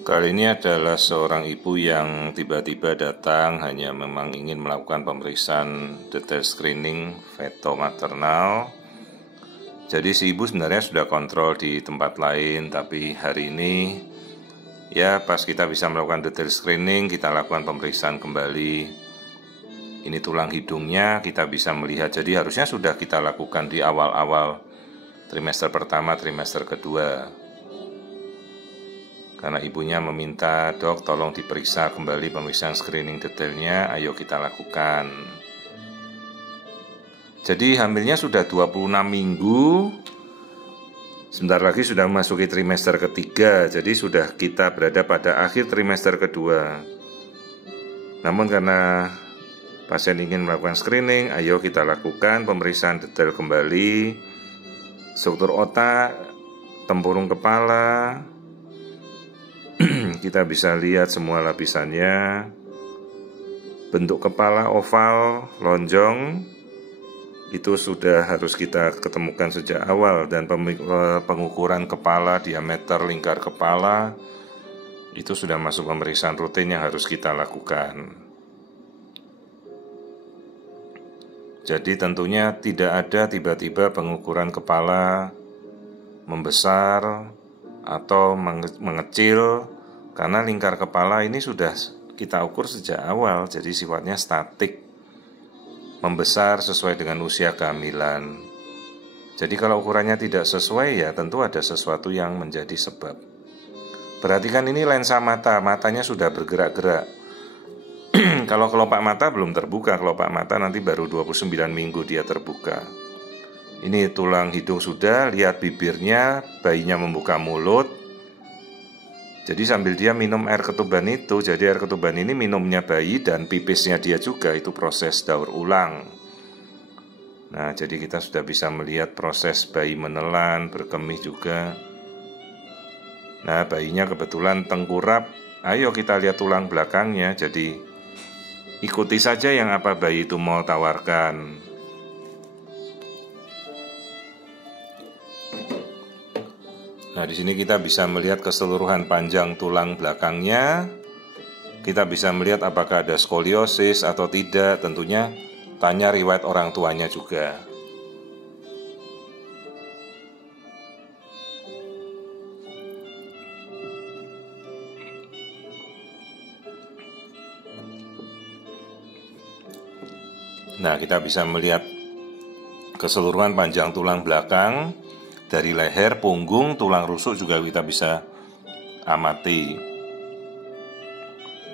Kali ini adalah seorang ibu yang tiba-tiba datang hanya memang ingin melakukan pemeriksaan detail screening feto maternal. Jadi si ibu sebenarnya sudah kontrol di tempat lain, tapi hari ini ya pas kita bisa melakukan detail screening, kita lakukan pemeriksaan kembali. Ini tulang hidungnya kita bisa melihat, jadi harusnya sudah kita lakukan di awal-awal trimester pertama, trimester kedua. Karena ibunya meminta, dok tolong diperiksa kembali pemeriksaan screening detailnya, ayo kita lakukan. Jadi hamilnya sudah 26 minggu, sebentar lagi sudah memasuki trimester ketiga, jadi sudah kita berada pada akhir trimester kedua. Namun karena pasien ingin melakukan screening, ayo kita lakukan pemeriksaan detail kembali, struktur otak, tempurung kepala. Kita bisa lihat semua lapisannya. Bentuk kepala oval, lonjong, itu sudah harus kita ketemukan sejak awal. Dan pengukuran kepala, diameter lingkar kepala, itu sudah masuk pemeriksaan rutin yang harus kita lakukan. Jadi tentunya tidak ada tiba-tiba pengukuran kepala membesar atau mengecil, karena lingkar kepala ini sudah kita ukur sejak awal, jadi sifatnya statik, membesar sesuai dengan usia kehamilan. Jadi kalau ukurannya tidak sesuai, ya tentu ada sesuatu yang menjadi sebab. Perhatikan ini lensa mata, matanya sudah bergerak-gerak. Kalau kelopak mata belum terbuka, kelopak mata nanti baru 29 minggu dia terbuka. Ini tulang hidung sudah, lihat bibirnya, bayinya membuka mulut. Jadi sambil dia minum air ketuban itu, jadi air ketuban ini minumnya bayi dan pipisnya dia juga, itu proses daur ulang. Nah, jadi kita sudah bisa melihat proses bayi menelan, berkemih juga. Nah, bayinya kebetulan tengkurap, ayo kita lihat tulang belakangnya, jadi ikuti saja yang apa bayi itu mau tawarkan. Nah, di sini kita bisa melihat keseluruhan panjang tulang belakangnya. Kita bisa melihat apakah ada skoliosis atau tidak. Tentunya tanya riwayat orang tuanya juga. Nah, kita bisa melihat keseluruhan panjang tulang belakang. Dari leher, punggung, tulang rusuk juga kita bisa amati.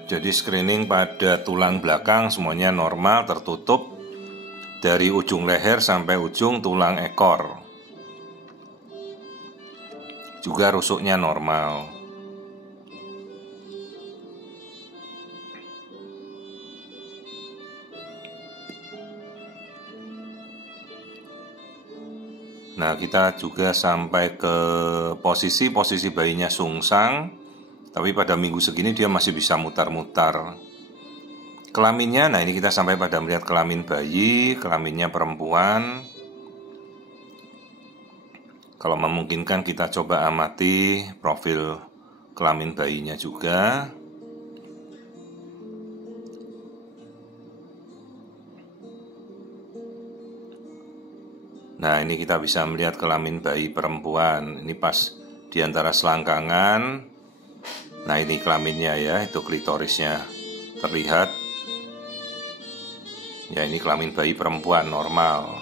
Jadi screening pada tulang belakang semuanya normal, tertutup dari ujung leher sampai ujung tulang ekor. Juga rusuknya normal. Nah, kita juga sampai ke posisi bayinya sungsang, tapi pada minggu segini dia masih bisa mutar-mutar. Kelaminnya, nah ini kita sampai pada melihat kelamin bayi, kelaminnya perempuan. Kalau memungkinkan kita coba amati profil kelamin bayinya juga. Nah, ini kita bisa melihat kelamin bayi perempuan. Ini pas di antara selangkangan. Nah, ini kelaminnya ya, itu klitorisnya terlihat. Ya, ini kelamin bayi perempuan normal.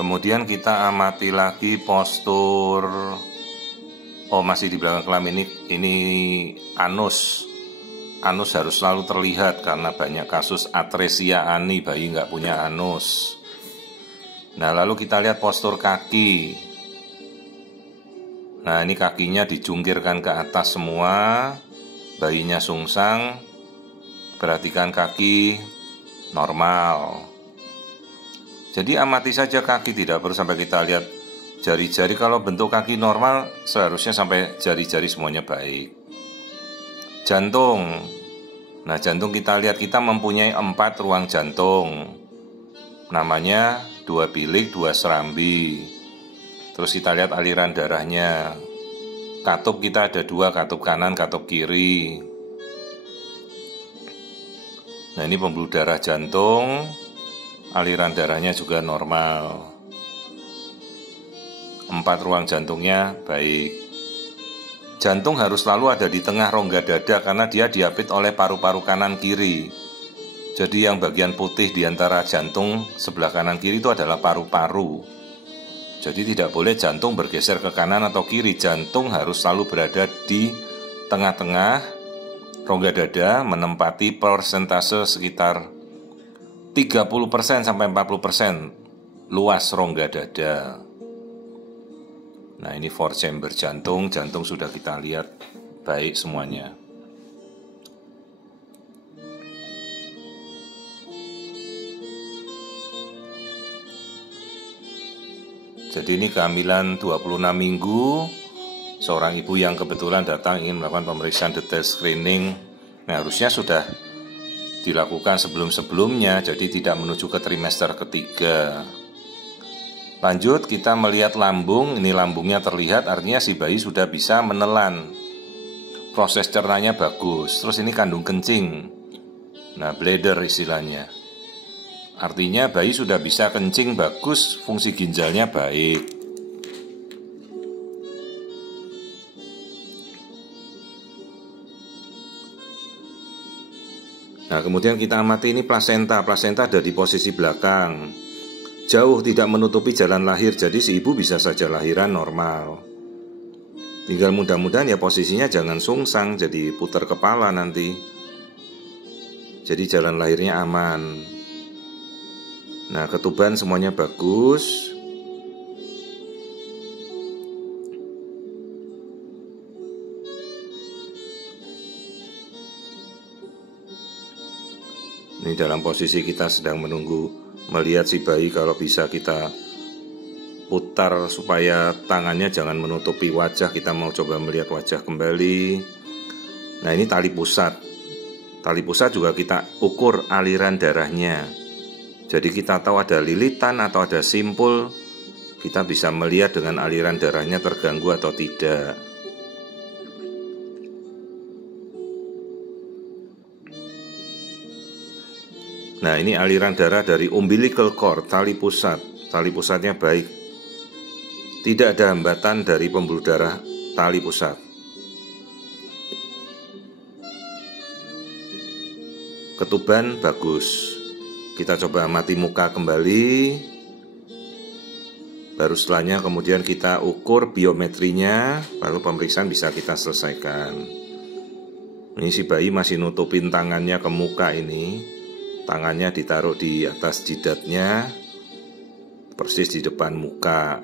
Kemudian kita amati lagi postur. Oh, masih di belakang kelamin ini anus. Anus harus selalu terlihat karena banyak kasus atresia ani, bayi nggak punya anus. Nah, lalu kita lihat postur kaki. Nah, ini kakinya dijungkirkan ke atas semua. Bayinya sungsang. Perhatikan kaki normal. Jadi amati saja kaki, tidak perlu sampai kita lihat jari-jari. Kalau bentuk kaki normal seharusnya sampai jari-jari semuanya baik. Jantung, Nah, jantung kita lihat, kita mempunyai 4 ruang jantung. Namanya 2 bilik, 2 serambi. Terus kita lihat aliran darahnya. Katup kita ada 2, katup kanan, katup kiri. Nah, ini pembuluh darah jantung. Aliran darahnya juga normal. 4 ruang jantungnya baik. Jantung harus selalu ada di tengah rongga dada karena dia diapit oleh paru-paru kanan kiri. Jadi yang bagian putih di antara jantung sebelah kanan kiri itu adalah paru-paru. Jadi tidak boleh jantung bergeser ke kanan atau kiri. Jantung harus selalu berada di tengah-tengah rongga dada, menempati persentase sekitar 30% sampai 40% luas rongga dada. Nah, ini 4 chamber jantung. Jantung sudah kita lihat baik semuanya. Jadi ini kehamilan 26 minggu. Seorang ibu yang kebetulan datang ingin melakukan pemeriksaan detail screening. Nah, harusnya sudah dilakukan sebelum-sebelumnya, jadi tidak menuju ke trimester ketiga. Lanjut, kita melihat lambung. Ini lambungnya terlihat, artinya si bayi sudah bisa menelan. Proses cernanya bagus. Terus ini kandung kencing. Nah, bladder istilahnya. Artinya bayi sudah bisa kencing bagus, fungsi ginjalnya baik. Nah, kemudian kita amati ini plasenta. Plasenta ada di posisi belakang. Jauh, tidak menutupi jalan lahir, jadi si ibu bisa saja lahiran normal. Tinggal mudah-mudahan ya posisinya jangan sungsang, jadi putar kepala nanti. Jadi jalan lahirnya aman. Nah, ketuban semuanya bagus. Ini dalam posisi kita sedang menunggu melihat si bayi, kalau bisa kita putar supaya tangannya jangan menutupi wajah. Kita mau coba melihat wajah kembali. Nah, ini tali pusat. Tali pusat juga kita ukur aliran darahnya. Jadi kita tahu ada lilitan atau ada simpul. Kita bisa melihat dengan aliran darahnya terganggu atau tidak. Nah, ini aliran darah dari umbilical cord, tali pusat. Tali pusatnya baik. Tidak ada hambatan dari pembuluh darah tali pusat. Ketuban bagus. Kita coba amati muka kembali. Baru setelahnya kemudian kita ukur biometrinya, lalu pemeriksaan bisa kita selesaikan. Ini si bayi masih nutupin tangannya ke muka ini. Tangannya ditaruh di atas jidatnya, persis di depan muka.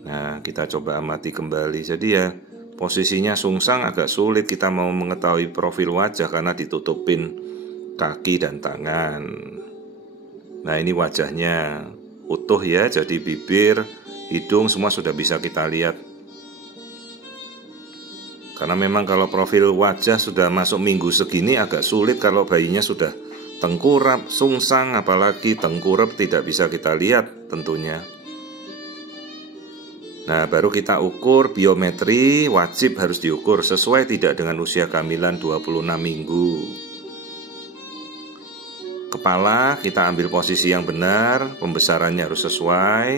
Nah, kita coba amati kembali. Jadi ya, posisinya sungsang agak sulit kita mau mengetahui profil wajah karena ditutupin kaki dan tangan. Nah, ini wajahnya utuh ya, jadi bibir, hidung semua sudah bisa kita lihat. Karena memang kalau profil wajah sudah masuk minggu segini agak sulit kalau bayinya sudah tengkurap, sungsang, apalagi tengkurap tidak bisa kita lihat tentunya. Nah, baru kita ukur biometri, wajib harus diukur sesuai tidak dengan usia kehamilan 26 minggu. Kepala kita ambil posisi yang benar, pembesarannya harus sesuai.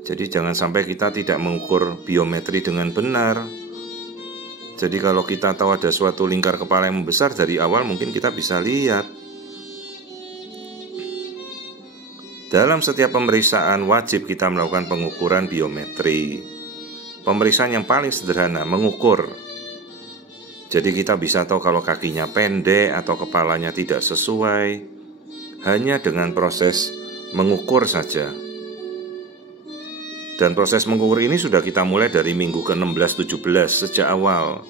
Jadi jangan sampai kita tidak mengukur biometri dengan benar. Jadi kalau kita tahu ada suatu lingkar kepala yang membesar dari awal, mungkin kita bisa lihat. Dalam setiap pemeriksaan wajib kita melakukan pengukuran biometri. Pemeriksaan yang paling sederhana, mengukur. Jadi kita bisa tahu kalau kakinya pendek atau kepalanya tidak sesuai, hanya dengan proses mengukur saja. Dan proses mengukur ini sudah kita mulai dari minggu ke-16-17 sejak awal.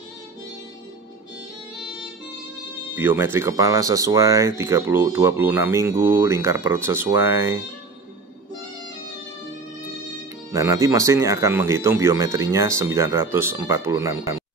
Biometri kepala sesuai, 26 minggu, lingkar perut sesuai. Nah, nanti mesin akan menghitung biometrinya 946 kali.